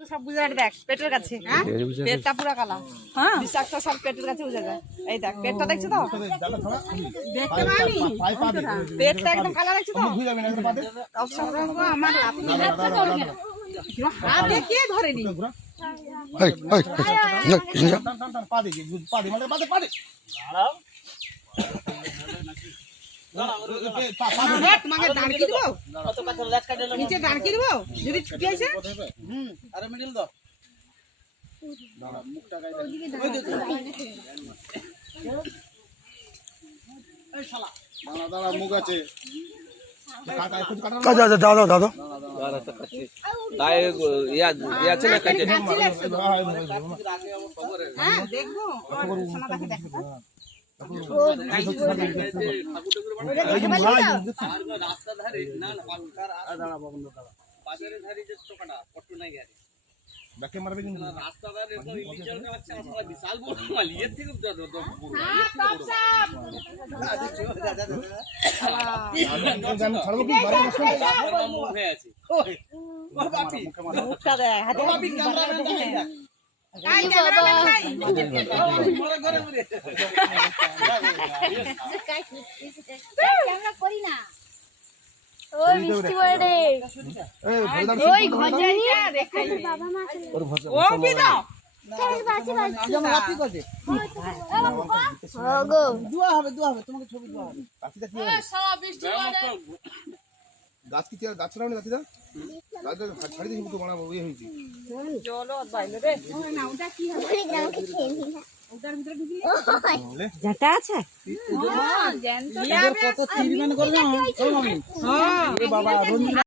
তো সব বুঝে দেখ পেটের কাছে, হ্যাঁ পেটটা পুরো কালা, হ্যাঁ বিষাক্ত সব পেটের কাছে বুঝে যায়। এই দেখ পেটটা দেখছো তো, দেখতে পারি পেটটা একদম কালা দেখছো তো। আমার হাতে কে ধরেনি, তোমাকে দাঁড়কি দেবো, নিচে দাঁড়কি দেবো যদি ছুটি আছে। মুখ আছে দেখবো ব্যাকে মারবে কিন্তু রাস্তাটার একদম ইলিজার কাছে আসলে বিশাল বড় মাল এর থেকে জানো ছাড়বো কি বাড়ি হয়ে আছে মুখটা দেখ হাতে বাপি ক্যামেরাম্যান দেখ কাই ক্যামেরাম্যান কাই মরে ঘরে মরে ক্যামেরা করি না। ওই মিষ্টি বড়ে ওই ঘজাইয়া দেখাই বাবা মা ও কি দাও চল বাঁচি বাঁচি রাতি করে গো দুয়া হবে তোমাকে ছবি দেওয়া হবে। সারা বৃষ্টি বড়ে গাছ কি গাছ লাগানো গাছ দা গাছ ছাড়ি দিই তো বানাবো এই হইছি চলো বাইরে রে না ওটা কি হবে গ্রামকে খেয়ে নি না ওটার ভিতরে ঢুকি যেটা আছে হ্যাঁ জান তো কত তিরমান করবে চলো মামি হ্যাঁ এ বাবা